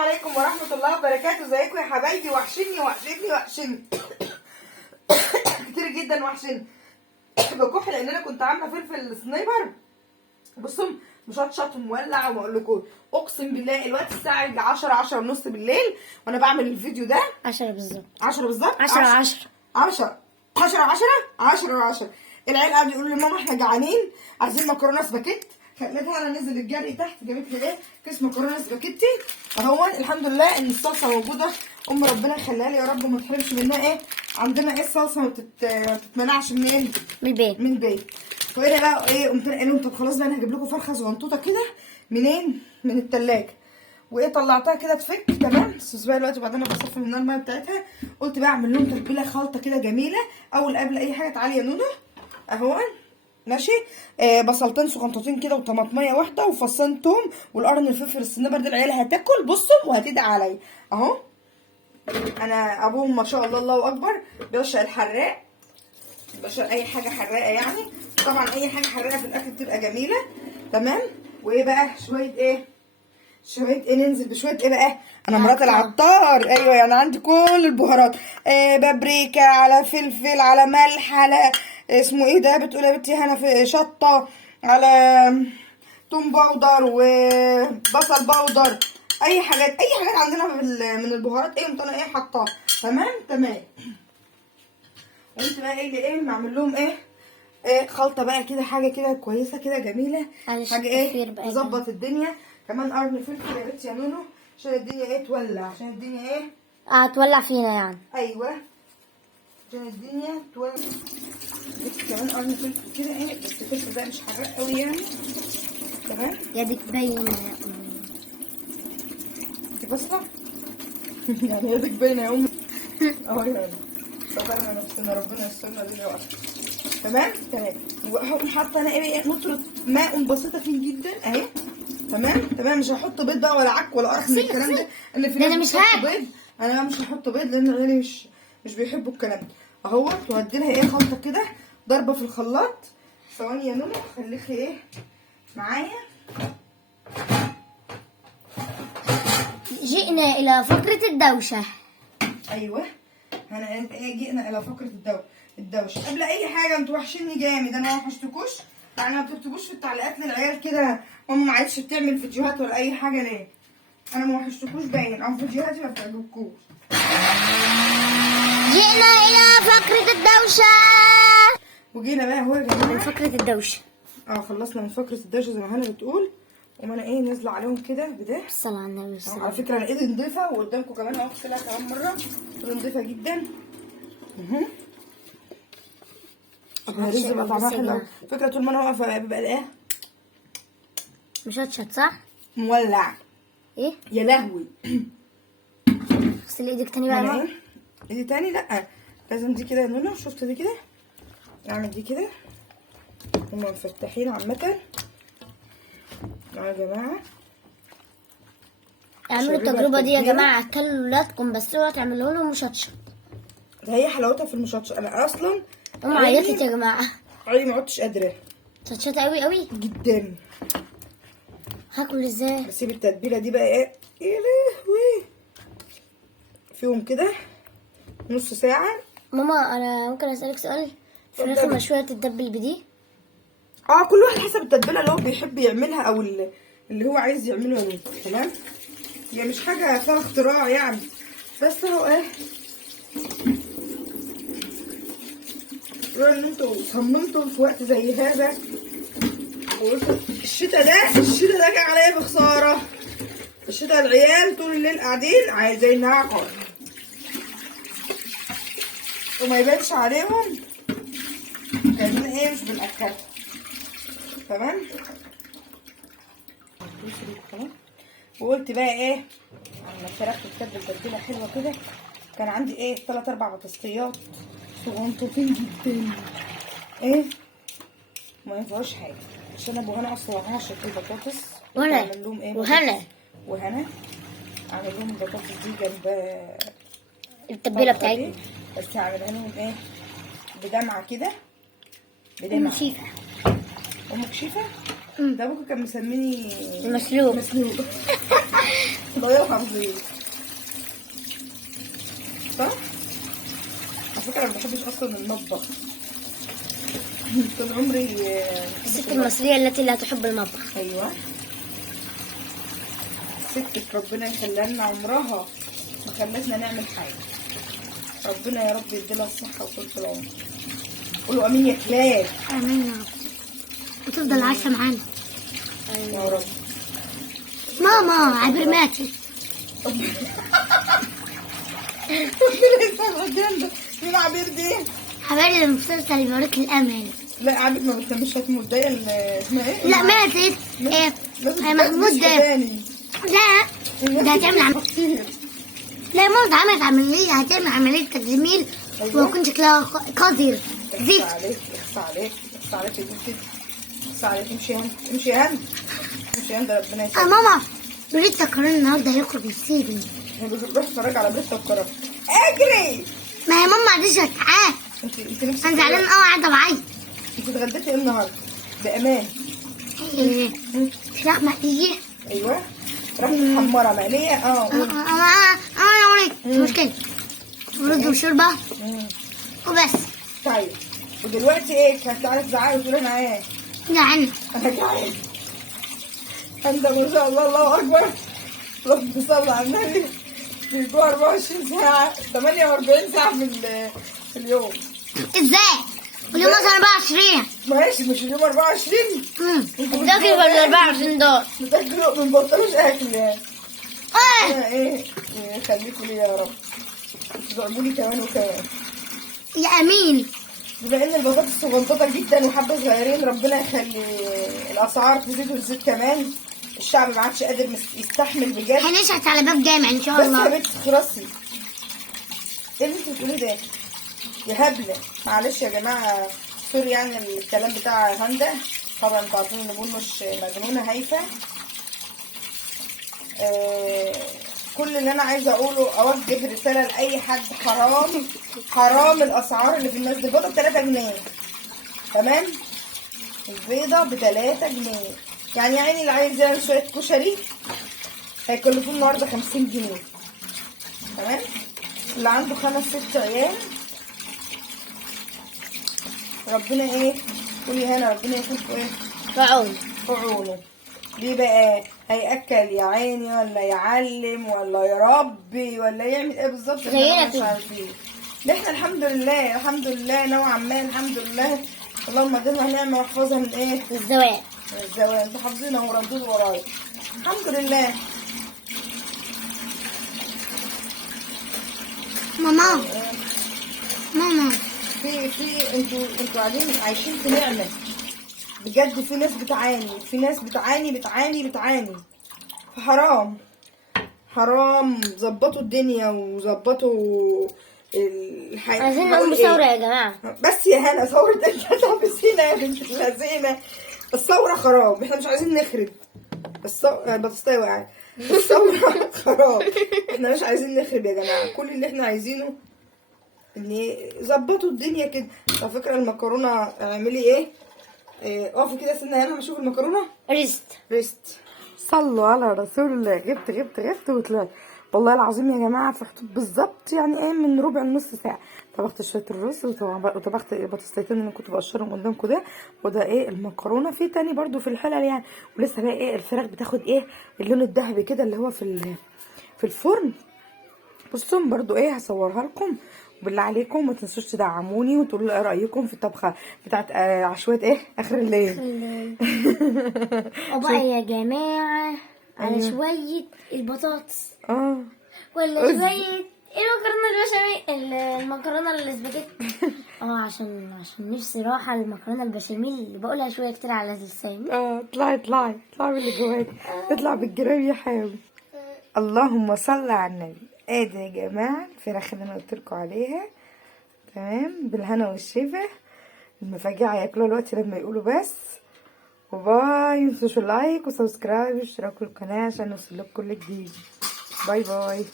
عليكم ورحمة الله وبركاته. ازيكم يا حبايبي؟ وحشني كتير جدا وحشني. بكح لان انا كنت عامله فلفل سنايبر. بصوا مشطشط ومولع، وما اقولكوش اقسم بالله الوقت الساعه 10 ونص بالليل وانا بعمل الفيديو ده. 10 بالظبط 10 بالظبط 10 العيال قعدوا يقولوا لي ماما احنا جعانين عايزين مكرونه سباكيت. خليتها انا نزل الجري تحت جابت لي ايه كيس مكرونه سباكيتي اهو. الحمد لله ان الصلصه موجوده، ربنا يخليها لي يا رب وما تحرمش منها. ايه عندنا ايه الصلصه ما تتمنعش منين؟ من البيت. فايه بقى ايه قمت قايله لهم طب خلاص بقى انا هجيب لكم فرخه صغنطوطه كده منين؟ من التلاجة. وايه طلعتها كده تفك تمام بس بقى دلوقتي وبعدين انا بصفي منها الميه بتاعتها. قلت بقى اعمل لهم تتبيله خلطه كده جميله اول قبل اي حاجه. تعالي يا نونو اهو ماشي. بصلتين صغنطوطين كده وطماطميه واحده وفصين توم والقرن الفلفل السنبر ده. العيال هتاكل بصوا وهتدعي عليا اهو. انا ابوهم ما شاء الله الله اكبر بيشرب الحراق، بيشرب اي حاجه حراقه يعني. طبعا اي حاجه حراقه في الاكل بتبقى جميله تمام. وايه بقى شويه ايه ننزل بشويه ايه بقى. انا مرات العطار ايوه يعني عندي كل البهارات. بابريكا على فلفل على ملح على اسمه ايه ده بتقول يا بنتي هنا في شطه على توم باودر وبصل باودر. اي حاجات عندنا من البهارات ايه قمت انا ايه حطاها تمام. قلت بقى ايه معمل لهم ايه خلطه بقى كده حاجه كده كويسه كده جميله. حاجه ايه تظبط الدنيا. كمان قرن فلفل يا بنتي يا نونو عشان الدنيا ايه تولع. عشان الدنيا ايه هتولع فينا يعني. ايوه عشان الدنيا تولع. كمان قرن فلفل كده ايه بس الفلفل ده مش حراق قوي يعني تمام. يدك باينه انت بصله يعني يدك باينه يا امي اهو يعني. صبرنا نفسنا ربنا يسترنا لينا وقت تمام. وهقوم حاطه انا ايه نقطه ماء بسيطه فيه جدا اهي تمام. مش هحط بيض بقى ولا عك ولا قرف من الكلام ده. ان في ناس بتحط بيض انا مش هحط بيض لان عيالي مش بيحبوا الكلام ده اهو. وهدي لها ايه خلطه كده ضربه في الخلاط. ثواني يا نونو خليكي ايه معايا. جئنا الى فقره الدوشه. ايوه انا ايه جئنا الى فقره الدوشه. قبل اي حاجه انتوا وحشيني جامد. انا ما وحشتكوش يعني ما بتكتبوش في التعليقات للعيال كده ماما ما عادش بتعمل فيديوهات ولا اي حاجه ليه. انا ما وحشتكوش باين او فيديوهاتي ما بتعجبكوش. جئنا الى فقره الدوشه. وجينا بقى اهو يا جماعه من فقره الدوشه. خلصنا من فقره الدوشه زي ما هنا بتقول. وانا ايه نازله عليهم كده بده الصلاه على النبي والسلام. على فكره انا ايدي نضيفه وقدامكم كمان اهو اغسلها كمان مره نضيفه جدا. الرز بقى طعمها حلو. فكره طول ما انا واقفه بيبقى ايه مشطشط صح؟ مولع. ايه يا لهوي. اغسل ايدك تاني بقى ايه ايدي تاني؟ لا لازم دي كده يا نونو. شفت دي كده اعمل دي كده. هما مفتحين عامه يا جماعه. اعملوا التجربه دي يا جماعه. اكلوا ولادكم بس اوعوا تعملوا لهم مشطشط. ده هي حلاوتها في المشطشط. انا اصلا عيطت يا جماعه. عيني ما عدتش قادره مشطشط قوي جدا. هاكل ازاي؟ بسيب التتبيله دي بقى ايه يا لهوي فيهم كده نص ساعه. ماما انا ممكن اسالك سؤال؟ الفراخ المشويه تتبل بدي؟ كل واحد حسب التتبيله اللي هو بيحب يعملها او اللي هو عايز يعمله يعني تمام. هي مش حاجه فيها اختراع يعني بس اهو ايه ان انتوا صممتوا في وقت زي هذا وقلتوا الشتا ده كان عليا بخساره. الشتا العيال طول الليل قاعدين عايزين ناكل وما يبانش عليهم كان ايه مش بنأكلها تمام. وقلت بقى ايه لما الفراخ تتبل تتبيله حلوه كده. كان عندي ايه 3 4 بطاطسيات صغنطوطين جدا ايه ما ينفعوش حاجه عشان ابو هنا اصلا عاشق البطاطس. اعمل لهم ايه وهنا اعمل لهم البطاطس دي جنب التتبيله بتاعتنا بس هعملها لهم ايه بدمعه كده. ام شيفه ده ابوكا كان مسميني مسلوق ضيعها في زيت. صح؟ على فكرة أنا مبحبش أصلا المطبخ. طول عمري الست المصرية التي لا تحب المطبخ. أيوه. ستك ربنا يخليها لنا عمرها ما خلتنا نعمل حاجة. ربنا يا رب يديلها الصحة وطول العمر. قولوا امين يا كلاب. امين يا رب. وتفضل عايشة معانا يا رب. ماما عبر ماتت. مين عبير دي؟ حبايبي المسلسل يبارك الامل. لا عبير ما بتلمش هتموت. ده اسمها ايه؟ لا ماتت. ايه هي محمود ده. لا ده هتعمل عملية. لا ماما عملت عملية، هتعمل عملية تجميل ويكون شكلها قذر. زفت. اخصى عليك اخصى عليك يا بنتي، اخصى عليك. امشي هند امشي هند امشي هند. ربنا يسلمك. ماما بريتا كمان النهارده هيخرج يسيبني. روح اتفرج على بريتا وكرم. اجري. ما هي ماما معلش تعال. انت نفسك انا زعلانه قوي قاعده بعيط. انت اتغديتي ايه النهارده؟ بامان. فراخ مقليه. ايوه فراخ محمره مقليه. مش مشكله. ورز وشوربه وبس. طيب ودلوقتي ايه؟ هتطلعي تزعقي وتقولي انا ايه؟ جعانه. انا جعان. انت ما شاء الله الله اكبر. اللهم صل على النبي. بيجوا 24 ساعه 48 ساعه في اليوم. ازاي؟ اليوم مثلا 24. ماشي مش اليوم 24. بتاكل ولا 24 دول؟ بتاكلوا ما بطلوش اكل يعني. ايه خليكوا لي يا رب. تزعبوا لي كمان وكمان. يا امين. بما ان البطاطس صغنططه جدا وحبه صغيرين، ربنا يخلي الاسعار تزيد وتزيد كمان. الشعب ما عادش قادر يستحمل بجد. هنشحت على باب جامع ان شاء الله. بس يا بنت خلاصي. ايه اللي انت بتقوليه ده؟ يا هبله. معلش يا جماعه سوري يعني الكلام بتاع هندا. طبعا انتوا عارفين ان بقول مش مجنونه هايفه. كل اللي انا عايزه اقوله اوجه رساله لاي حد. حرام حرام الاسعار اللي في الناس دي. البيضه ب3 جنيه تمام. البيضه ب3 جنيه. يعني يا عيني اللي عايز يعمل شويه كشري هيكلفوه النهارده 50 جنيه تمام. اللي عنده 5 6 عيال ربنا ايه قولي هنا ربنا يكون في ايه في عونه. في عونه. ليه بقى؟ هياكل يا عيني ولا يعلم ولا يربي ولا يعمل ايه بالظبط؟ احنا مش عارفين. احنا الحمد لله الحمد لله نوعا ما الحمد لله. اللهم اديمها نعمه واحفظها من ايه؟ الزواج. الزواج. انتوا حافظينها وردود ورايا الحمد لله. ماما ماما في انتوا قاعدين عايشين في نعمه بجد. في ناس بتعاني، في ناس بتعاني. فحرام حرام. ظبطوا الدنيا وظبطوا الحياه. عايزين نقوم بثوره يا جماعه. بس يا هنا ثوره الجدع بسينا يا بنت اللذينه. الثوره خراب. احنا مش عايزين نخرب بتستوي يعني. الثوره خراب. احنا مش عايزين نخرب يا جماعه. كل اللي احنا عايزينه ان ظبطوا الدنيا كده. على فكره المكرونه اعملي ايه؟ اقفي كده استنى هنا هشوف المكرونه. ريست. صلوا على رسول الله. غبت وطلعت والله العظيم يا جماعه. في حدود بالظبط يعني ايه من ربع لنص ساعه طبخت شويه الرز وطبخت بطاطستين اللي كنت بقشرهم قدامكم ده. وده ايه المكرونه. في تاني برضو في الحلل يعني. ولسه بقى ايه الفراخ بتاخد ايه اللون الذهبي كده اللي هو في الفرن. بصوا برضو ايه هصورها لكم. وبالله عليكم ما تنسوش تدعموني وتقولوا لي ايه رايكم في الطبخه بتاعت عشوائيه ايه اخر الليل. وبقى يا جماعه على شويه البطاطس ولا شويه المكرونه الاسباجيتي. عشان نفسي راحه المكرونه البشاميل اللي بقولها شويه كتير على الصايم. اطلعي باللي جواك. اطلع بالجرام يا حاوي. اللهم صل على النبي. ادي يا جماعه الفراخ اللي انا قلت لكم عليها تمام بالهنا والشفا. المفاجاه هياكلوها الوقت لما يقولوا بس. وباي. متنسوش اللايك وسبسكرايب واشتراك في القناه عشان يوصلكوا كل جديد. باي باي.